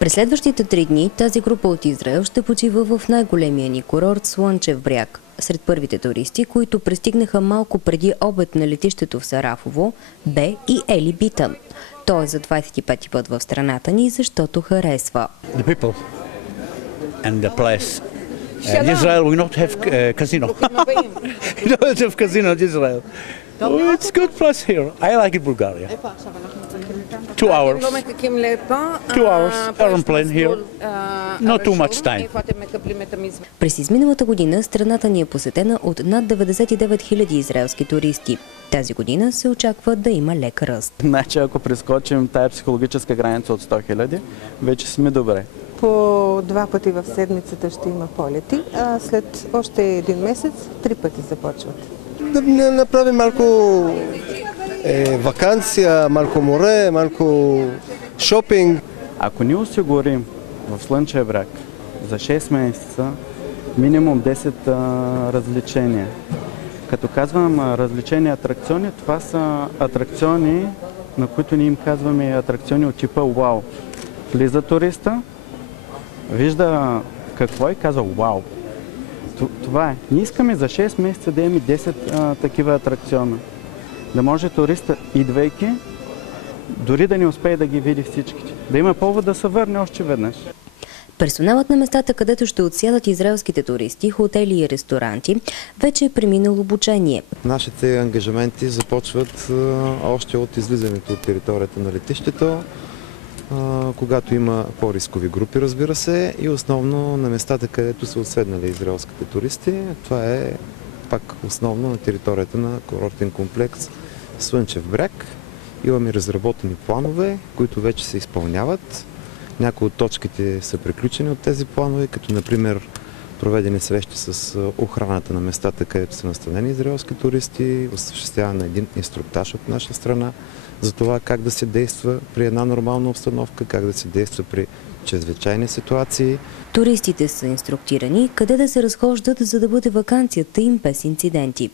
През следващите 3 дни тази група от Израел ще почива в най-големия ни курорт Слънчев бряг. Сред първите туристи, които пристигнаха малко преди обед на летището в Сарафово, бе и Ели Битън. Той е за 25-ти път в страната ни, защото харесва. Israel will not have casino. We don't have casino in Israel. Oh, it's good place here. I like it, Bulgaria. 2 hours. 2 hours airplane here. Not too much time. През изминалата година страната ни е посетена от над 99 000 израелски туристи. Тази година се очаква да има лек ръст. Значи, ако прескочим тая психологическа граница от 100 000, вече сме добре. По 2 пъти в седмицата ще има полети, а след още 1 месец 3 пъти започват. Да направим малко вакансия, малко море, малко шопинг. Ако ни осигурим в Слънчев бряг за 6 месеца минимум 10 развлечения. Като казвам развлечения атракциони, това са атракциони, на които ние им казваме атракциони от типа вау. Влиза туриста, вижда какво и казва вау. Това е. Ние искаме за 6 месеца да имаме 10 такива атракциона. Да може туриста, идвайки, дори да не успее да ги види всичките. Да има повод да се върне още веднъж. Персоналът на местата, където ще отсядат израелските туристи, хотели и ресторанти, вече е преминал обучение. Нашите ангажименти започват още от излизането от територията на летището, когато има по-рискови групи, разбира се, и основно на местата, където са отседнали израелските туристи. Това е пак основно на територията на курортен комплекс Слънчев бряг. Имаме разработени планове, които вече се изпълняват. Някои от точките са приключени от тези планове, като например проведени срещи с охраната на местата, където са настанени израелски туристи, осъществяване на един инструктаж от наша страна за това как да се действа при една нормална обстановка, как да се действа при чрезвичайни ситуации. Туристите са инструктирани къде да се разхождат, за да бъде ваканцията им без инциденти.